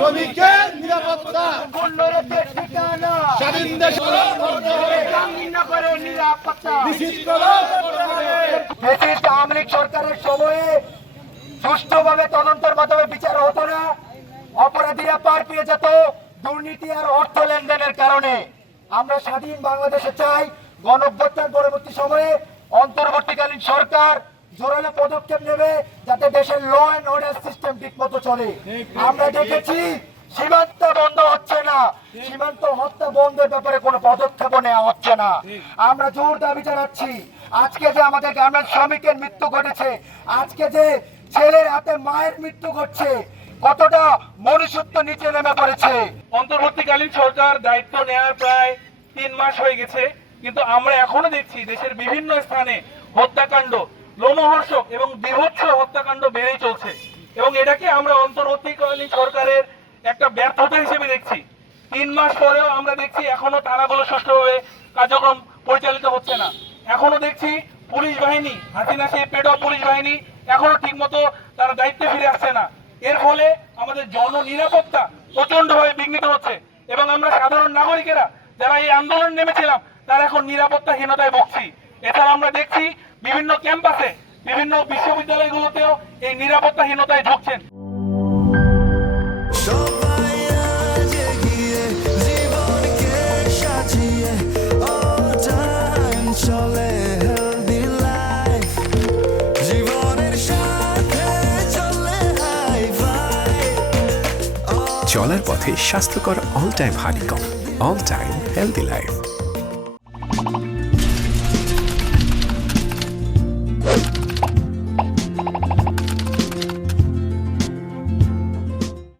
শ্রমিকের নিরাপত্তা পূর্ণরূপে ঠিকানা স্বাধীন দেশ করে নিরাপত্তা নিশ্চিত করো করতে হবে। ফ্যাসিস্ট আওয়ামী লীগ সরকারের সময়ে সুষ্ঠুভাবে তদন্তের মাধ্যমে বিচার হতো না, অপরাধীরা পার পেয়ে যেত দুর্নীতি আর অর্থ লেনদেনের কারণে। আমরা স্বাধীন বাংলাদেশে চাই গণঅভ্যুত্থান পরবর্তী সময়ে অন্তর্বর্তীকালীন সরকার জোরালো পদক্ষেপ নেবে যাতে দেশের ল অ্যান্ড অর্ডার সিস্টেম ঠিকমতো চলে। আমরা দেখেছি সীমান্ত বন্ধ হচ্ছে না, সীমান্ত হত্যা বন্ধের ব্যাপারে কোনো পদক্ষেপ নেওয়া হচ্ছে না। আমরা জোর দাবি জানাচ্ছি, আজকে যে আমাদের গ্রামের শ্রমিকের মৃত্যু ঘটেছে, আজকে যে ছেলের হাতে মায়ের মৃত্যু ঘটছে, কতটা মনুষ্যত্ব নিচে নেমে পড়েছে। অন্তর্বর্তীকালীন সরকার দায়িত্ব নেওয়ার প্রায় 3 মাস হয়ে গেছে, কিন্তু আমরা এখনো দেখছি দেশের বিভিন্ন স্থানে হত্যাকাণ্ড, লোমহর্ষক এবং বীভৎস হত্যাকাণ্ড বেড়েই চলছে, এবং এটাকে আমরা অন্তর্বর্তীকালীন সরকারের একটা ব্যর্থতা হিসেবে দেখছি। 3 মাস পরেও আমরা দেখছি এখনো থানাগুলো সুষ্ঠুভাবে কার্যক্রম পরিচালিত হচ্ছে না। এখনো দেখছি পুলিশ বাহিনী, হাসিনা সেই পেটো পুলিশ বাহিনী এখনো ঠিকমতো তারা দায়িত্বে ফিরে আসছে না। এর ফলে আমাদের জননিরাপত্তা প্রচন্ডভাবে বিঘ্নিত হচ্ছে, এবং আমরা সাধারণ নাগরিকেরা যারা এই আন্দোলন নেমেছিলাম তারা এখন নিরাপত্তাহীনতায় ভুগছি। এছাড়া আমরা দেখছি বিভিন্ন ক্যাম্পাসে, বিভিন্ন বিশ্ববিদ্যালয়গুলোতেও এই নিরাপত্তাহীনতায় ভুগছেন। চলার পথে স্বাস্থ্যকর all time honeycomb, all time healthy life.